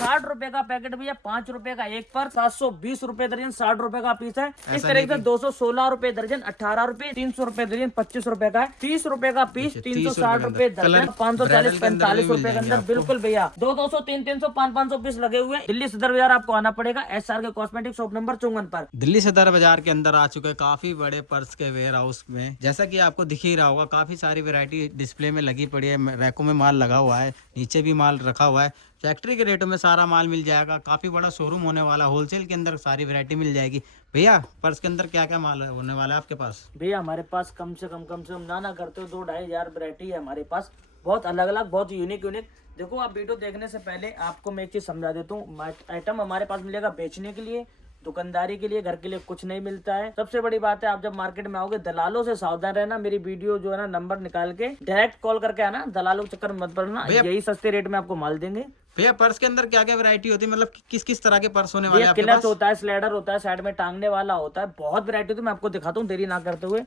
60 रुपए का पैकेट भैया, 5 रुपए का एक पर, 720 रुपए दर्जन, 60 रुपए का पीस है। इस तरीके से 216 रुपए दर्जन, 18 रुपए, 300 रुपए दर्जन, 25 रुपए का है, 30 रुपए का पीस, 360 रुपए दर्जन, 540 45 रुपए के अंदर। बिल्कुल भैया, 200 300 500 पीस लगे हुए। दिल्ली सदर बाजार आपको आना पड़ेगा, SRK कॉस्मेटिक शॉप नंबर 54 पर। दिल्ली सदर बाजार के अंदर आ चुके हैं काफी बड़े पर्स के वेयर हाउस में। जैसा कि आपको दिख ही रहा होगा, काफी सारी वैरायटी डिस्प्ले में लगी पड़ी है, रैकों में माल लगा हुआ है, नीचे भी माल रखा हुआ है। फैक्ट्री के रेटों में सारा माल मिल जाएगा। काफी बड़ा शोरूम होने वाला, होलसेल के अंदर सारी वैरायटी मिल जाएगी। भैया पर्स के अंदर क्या क्या माल होने वाला है आपके पास? भैया हमारे पास कम से कम ना करते हो 2-2.5 वैरायटी है हमारे पास, बहुत अलग अलग, बहुत यूनिक। देखो आप वीडियो देखने से पहले आपको मैं एक चीज समझा देता हूँ। आइटम हमारे पास मिलेगा बेचने के लिए, दुकानदारी के लिए, घर के लिए कुछ नहीं मिलता है। सबसे बड़ी बात है, आप जब मार्केट में आओगे दलालों से सावधान रहना। मेरी वीडियो जो है ना, नंबर निकाल के डायरेक्ट कॉल करके आना, दलालों के चक्कर में मत पड़ना, यही सस्ते रेट में आपको माल देंगे। भैया पर्स के अंदर क्या क्या वैरायटी होती है, मतलब किस किस तरह के पर्स होने वाले हैं आपके क्लच पास? होता है, स्लाइडर होता है, साइड में टांगने वाला होता है, बहुत वैरायटी होती है। मैं आपको दिखाता हूँ देरी ना करते हुए।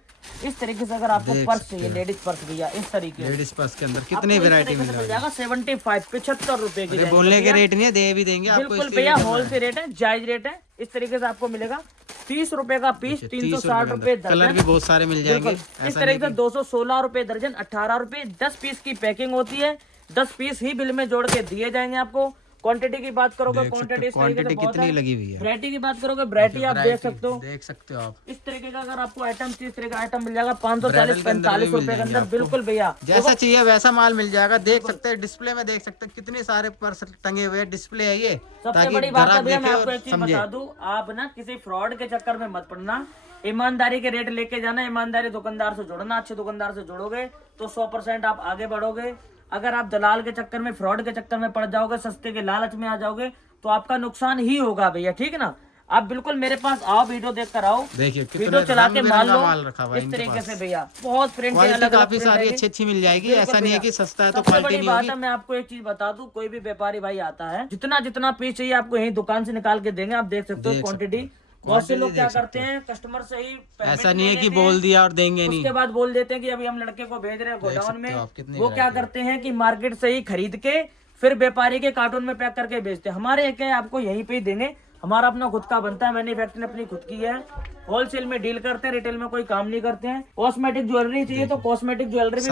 इस तरीके से अगर आपको पर्स चाहिए, लेडीज पर्स भैया, इस तरीके लेडीज पर्स के अंदर कितनी वैरायटी मिल जाएगा? 75 रुपए की। बोलने के रेट नहीं है, दे भी देंगे आपको। बिल्कुल भैया, होलसेल रेट है, जायज रेट है। इस तरीके से आपको मिलेगा 30 रुपए का पीस, 360 रुपए दर्जन। कलर भी बहुत सारे मिल जाएंगे। इस तरीके से 216 रुपए दर्जन, 18 रुपए। 10 पीस की पैकिंग होती है, 10 पीस ही बिल में जोड़ के दिए जाएंगे आपको। क्वांटिटी की बात करोगे, क्वांटिटी कितनी लगी हुई है। वैरायटी की बात करोगे, वैरायटी आप देख सकते हो आप। इस तरीके का अगर आपको आइटम, इस तरह का आइटम मिल जाएगा 540-45 रुपए के अंदर। बिल्कुल भैया, जैसा चाहिए वैसा माल मिल जाएगा। देख सकते हैं डिस्प्ले में, देख सकते हैं कितने सारे पर्स टंगे हुए हैं। डिस्प्ले है ये। सबसे बड़ी बात है भैया, मैं आपको एक चीज बता दूं, आप ना किसी फ्रॉड के चक्कर में मत पड़ना। ईमानदारी के रेट लेके जाना, ईमानदारी दुकानदार से जुड़ना। अच्छे दुकानदार से जुड़ोगे तो 100% आप आगे बढ़ोगे। अगर आप दलाल के चक्कर में, फ्रॉड के चक्कर में पड़ जाओगे, सस्ते के लालच में आ जाओगे, तो आपका नुकसान ही होगा भैया, ठीक है ना। आप बिल्कुल मेरे पास आओ, वीडियो देख कर आओ, देखिए वीडियो चला के माल रखा लो। इस तरीके से भैया बहुत प्रिंट काफी सारी अच्छी मिल जाएगी। ऐसा नहीं है कि सस्ता है तो क्वालिटी नहीं होगी। मैं आपको एक चीज बता दूं, कोई भी व्यापारी भाई आता है, जितना पीस चाहिए आपको यहीं दुकान से निकाल के देंगे। आप देख सकते हो क्वांटिटी। बहुत से लोग क्या करते हैं, कस्टमर से ही ऐसा नहीं है कि बोल दिया और देंगे नहीं, उसके बाद बोल देते हैं कि अभी हम लड़के को भेज रहे हैं गोडाउन में। वो क्या करते हैं कि मार्केट से ही खरीद के फिर व्यापारी के कार्टून में पैक करके बेचते हैं। हमारे एक आपको यहीं पे ही देंगे, हमारा अपना खुद का बनता है, मैन्युफैक्चरिंग अपनी खुद की है। होलसेल में डील करते हैं, रिटेल में कोई काम नहीं करते हैं। कॉस्मेटिक ज्वेलरी चाहिए तो कॉस्मेटिक ज्वेलरी भी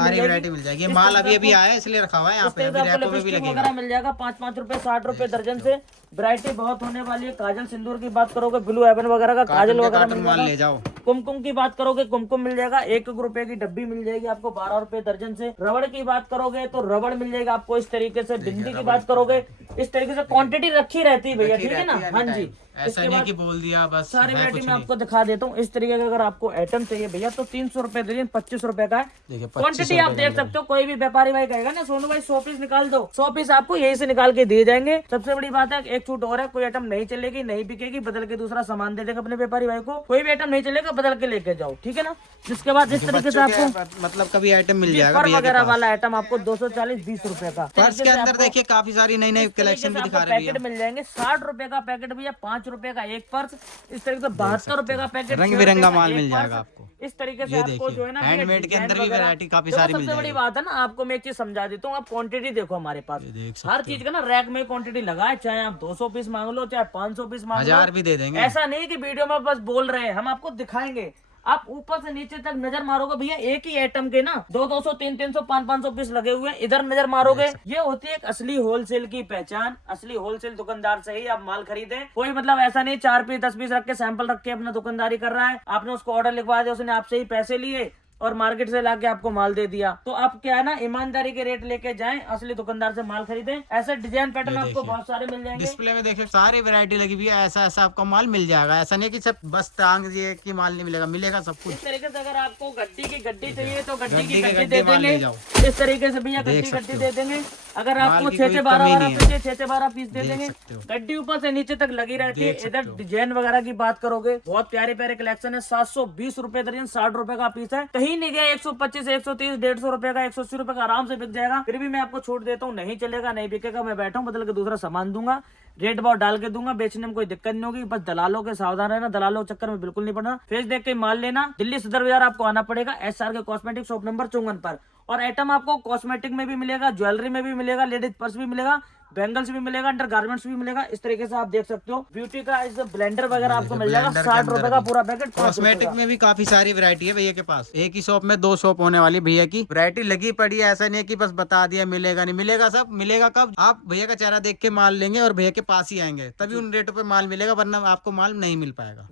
मिल जाएगी। माल अभी आया है इसलिए रखा हुआ है यहाँ पे। वगैरह मिल जाएगा 5-5 रुपए, 60 रुपए दर्जन से। वैरायटी बहुत होने वाली है। काजल सिंदूर की बात करोगे, ब्लू हेवन वगैरह का काजल वगैरह मिल जाएगा। कुमकुम की बात करोगे, कुमकुम मिल जाएगा। 1 रुपए की डब्बी मिल जाएगी आपको 12 रुपए दर्जन से। रबड़ की बात करोगे तो रबड़ मिल जाएगा आपको इस तरीके से। बिंदी की बात करोगे, इस तरीके से क्वांटिटी रखी रहती है भैया, ठीक है ना। हाँ जी, ऐसा नहीं कि बोल दिया बस। सारी वैरायटी मैं आपको दिखा देता हूँ। इस तरीके का अगर आपको आइटम चाहिए भैया तो 300 रुपए दर्जन, 25 रुपए का है। क्वांटिटी आप देख सकते हो। कोई भी व्यापारी भाई कहेगा ना सोनू भाई 100 पीस निकाल दो, 100 पीस आपको यहीं से निकाल के दिए जाएंगे। सबसे बड़ी बात है, एक छूट और है, कोई आइटम नहीं चलेगी, नहीं बिकेगी, बदल के दूसरा सामान दे देगा अपने व्यापारी भाई को। कोई भी आइटम नहीं चलेगा, बदल के लेके जाओ, ठीक है ना। जिसके बाद इस तरीके से आपको मतलब कभी आइटम मिल जाएगा वगैरह वाला आइटम आपको 240-20 रुपए का। पर्स के अंदर देखिए काफी सारी नई कलेक्शन भी दिखा रहे हैं। पैकेट मिल जाएंगे 60 रुपए का पैकेट भैया, 5 रुपए का एक पर्स। इस तरीके से 72 रुपए का पैकेट, रंग बिरंगा माल मिल जाएगा आपको। इस तरीके से आपको जो है ना, हैंडमेड के अंदर भी वैरायटी काफी सारी मिल जाएगी। सबसे बड़ी बात है ना, आपको मैं एक चीज समझा देता हूँ। आप क्वांटिटी देखो हमारे पास, हर चीज का ना रैक में क्वांटिटी लगा है। चाहे आप 200 पीस मांग लो, चाहे 500 पीस मांग लो, 1000 भी दे देंगे। ऐसा नहीं कि वीडियो में बस बोल रहे हैं, हम आपको दिखाएंगे। आप ऊपर से नीचे तक नजर मारोगे भैया, एक ही आइटम के ना 200 300 500 पीस लगे हुए हैं। इधर नजर मारोगे, ये होती है एक असली होलसेल की पहचान। असली होलसेल दुकानदार से ही आप माल खरीदे। कोई मतलब ऐसा नहीं 4 पीस 10 पीस रख के सैंपल रख के अपना दुकानदारी कर रहा है। आपने उसको ऑर्डर लिखवा दिया, उसने आपसे ही पैसे लिए और मार्केट से लाके आपको माल दे दिया। तो आप क्या है ना, ईमानदारी के रेट लेके जाएं, असली दुकानदार से माल खरीदें। ऐसे डिजाइन पैटर्न आपको बहुत सारे मिल जाएंगे। डिस्प्ले में देखिए सारी वैरायटी लगी हुई है। ऐसा आपका माल मिल जाएगा। ऐसा नहीं कि सब बस टांग दिए कि माल नहीं मिलेगा, मिलेगा सब कुछ। इस तरीके से अगर आपको गड्डी की गड्डी चाहिए तो गड्डी की गड्डी दे देंगे। इस तरीके से भैया गड्डी दे देंगे। अगर आपको 6 से 12 पीस दे देंगे। गड्डी ऊपर से नीचे तक लगी रहती है। इधर डिजाइन वगैरह की बात करोगे, बहुत प्यारे प्यारे कलेक्शन है। 720 रुपए दर्जन, 60 रुपए का पीस है। कहीं नहीं गया 125 130 150 रुपए का, 180 रुपए का आराम से बिक जाएगा। फिर भी मैं आपको छूट देता हूँ, नहीं चलेगा, नहीं बिकेगा, मैं बैठा हूँ, बदल के दूसरा सामान दूंगा, रेट भाव डाल के दूंगा। बेचने में कोई दिक्कत नहीं होगी। बस दलालों के सावधान रहना, दलालों के चक्कर में बिल्कुल नहीं पड़ना। फेस देख के माल लेना। दिल्ली सदर बाजार आपको आना पड़ेगा, SRK कॉस्मेटिक शॉप नंबर 54 पर। और आइटम आपको कॉस्मेटिक में भी मिलेगा, ज्वेलरी में भी मिलेगा, लेडीज पर्स भी मिलेगा, बैंगल्स भी मिलेगा, अंडर गारमेंट्स भी मिलेगा। इस तरीके से आप देख सकते हो। ब्यूटी का इस ब्लेंडर वगैरह आपको मिल जाएगा 60 रुपए का पूरा पैकेट। कॉस्मेटिक में भी काफी सारी वैरायटी है भैया के पास। एक ही शॉप में 2 शॉप होने वाली भैया की। वैरायटी लगी पड़ी है, ऐसा नहीं है कि बस बता दिया मिलेगा नहीं मिलेगा। सब मिलेगा कब आप भैया का चेहरा देख के माल लेंगे और भैया के पास ही आएंगे, तभी उन रेटों पे माल मिलेगा, वरना आपको माल नहीं मिल पाएगा।